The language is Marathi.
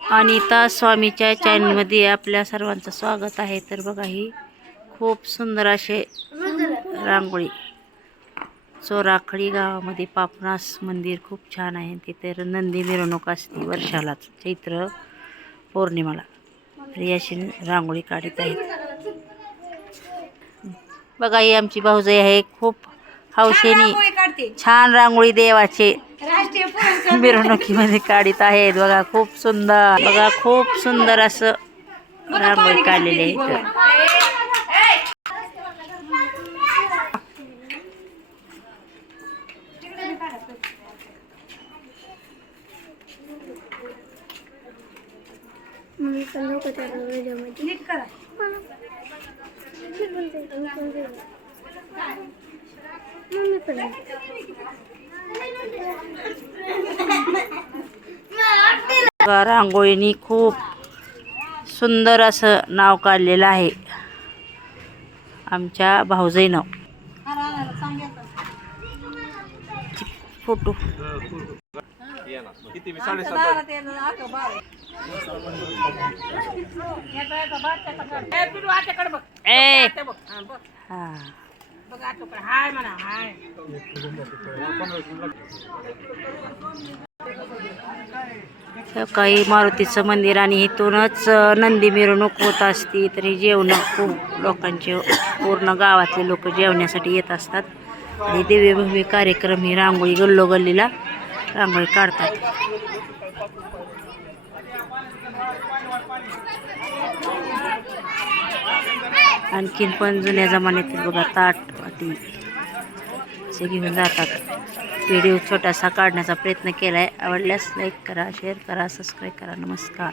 अनिता स्वामीच्या चॅनलमध्ये आपल्या सर्वांचं स्वागत आहे। तर बघा ही खूप सुंदर असे रांगोळी चोराखडी गावामध्ये पापनास मंदिर खूप छान आहे। तिथे नंदी मिरवणूक असते वर्षालाच चैत्र पौर्णिमाला। तर याशी रांगोळी काढत आहेत। बघा ही आमची भाऊजाई आहे, खूप हौशेने छान रांगोळी देवाचे मिरवणुकीमध्ये काढत आहेत। बघा खूप सुंदर, बघा खूप सुंदर असं रांगोळी काढलेली आहे। रांगोळीनी खूप सुंदर असं नाव काढलेलं आहे आमच्या भाऊजाईनं। फोटो काही मारुतीचं मंदिर आणि इथूनच नंदी मिरवणूक होत असती। तरी जेवण खूप लोकांचे पूर्ण गावातले लोक जेवण्यासाठी येत असतात आणि दिव्य भव्य कार्यक्रम ही रांगोळी गल्लोगल्लीला रांगोळी काढतात। आणखीन पण जुन्या जमान्यातील बघा ताट वाटी असे घेऊन जातात। व्हिडिओ छोटासा काढण्याचा प्रयत्न केलाय। आवडल्यास लाईक करा, शेअर करा, सबस्क्राईब करा। नमस्कार।